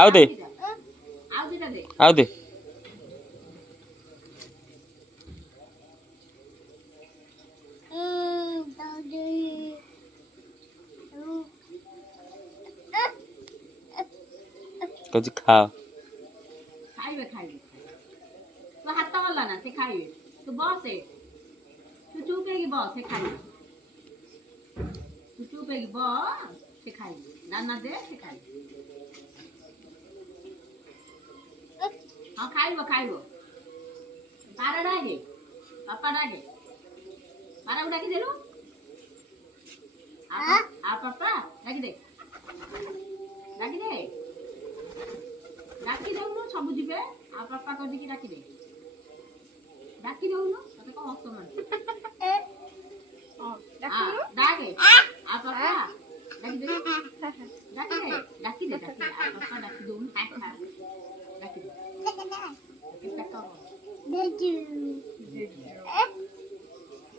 ଆଉ ଦେ ଆଉ ଦେ कुछ खाओ खाइबे खाइबे तो हाथ वाला ना से खाइबे तू बस है तू चुप है कि बस से खाइबे तू चुप है कि बस से खाइबे नाना दे से खाइबे हां खाइबो खाइबो तारा डागे पापा डागे तारा उड़ा के देलु आ पापा डागी दे डाकी दे डाकी देउनु सब जिबे आ पापा कहि कि डाकी देउनु तते को हस्त मान डाके आ पापा डाकी दे डाकी दे आ पापा डाकी देउनु खा खा डाकी दे